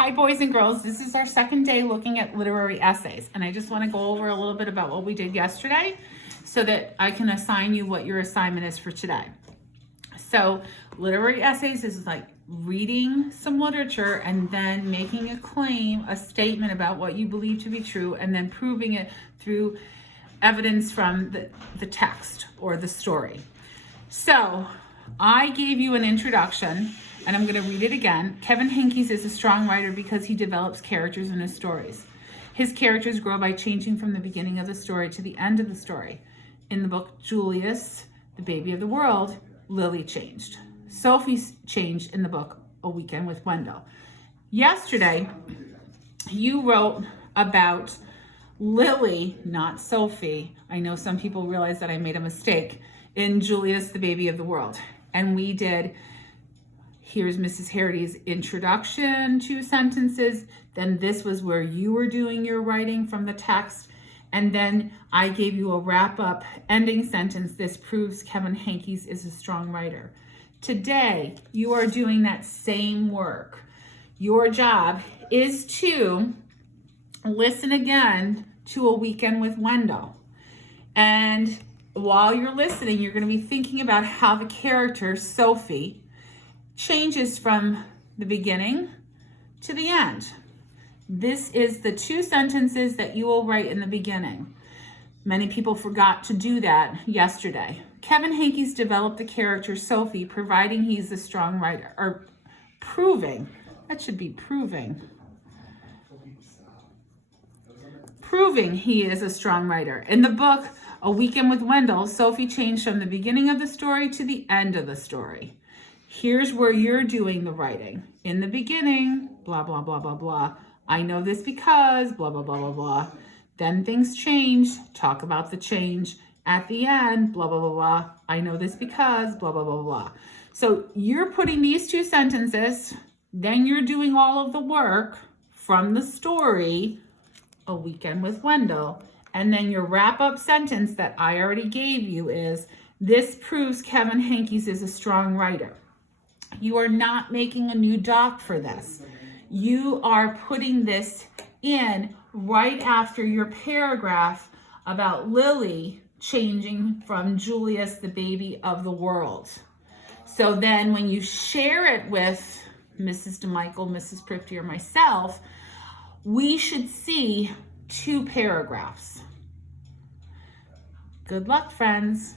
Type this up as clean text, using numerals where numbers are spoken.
Hi, boys and girls. This is our second day looking at literary essays, and I just want to go over a little bit about what we did yesterday so that I can assign you what your assignment is for today. So literary essays is like reading some literature and then making a claim, a statement about what you believe to be true, and then proving it through evidence from the text or the story. So I gave you an introduction, and I'm going to read it again. Kevin Henkes is a strong writer because he develops characters in his stories. His characters grow by changing from the beginning of the story to the end of the story. In the book Julius, the Baby of the World, Lily changed. Sophie changed in the book A Weekend with Wendell. Yesterday, you wrote about Lily, not Sophie. I know some people realize that I made a mistake in Julius, the Baby of the World. And we did, here's Mrs. Harity's introduction, 2 sentences. Then this was where you were doing your writing from the text. And then I gave you a wrap-up ending sentence. This proves Kevin Henkes is a strong writer. Today, you are doing that same work. Your job is to listen again to A Weekend with Wendell. And while you're listening, you're going to be thinking about how the character, Sophie, changes from the beginning to the end. This is the 2 sentences that you will write in the beginning. Many people forgot to do that yesterday. Kevin Henkes developed the character Sophie, providing he's a strong writer, or proving, that should be proving he is a strong writer. In the book, A Weekend with Wendell, Sophie changed from the beginning of the story to the end of the story. Here's where you're doing the writing. In the beginning, blah, blah, blah, blah, blah. I know this because, blah, blah, blah, blah, blah. Then things change. Talk about the change. At the end, blah, blah, blah, blah. I know this because, blah, blah, blah, blah. So you're putting these 2 sentences, then you're doing all of the work from the story, A Weekend with Wendell. And then your wrap-up sentence that I already gave you is, this proves Kevin Henkes is a strong writer. You are not making a new doc for this. You are putting this in right after your paragraph about Lily changing from Julius, the Baby of the World. So then when you share it with Mrs. DeMichael, Mrs. Prifty, or myself, we should see 2 paragraphs. Good luck, friends.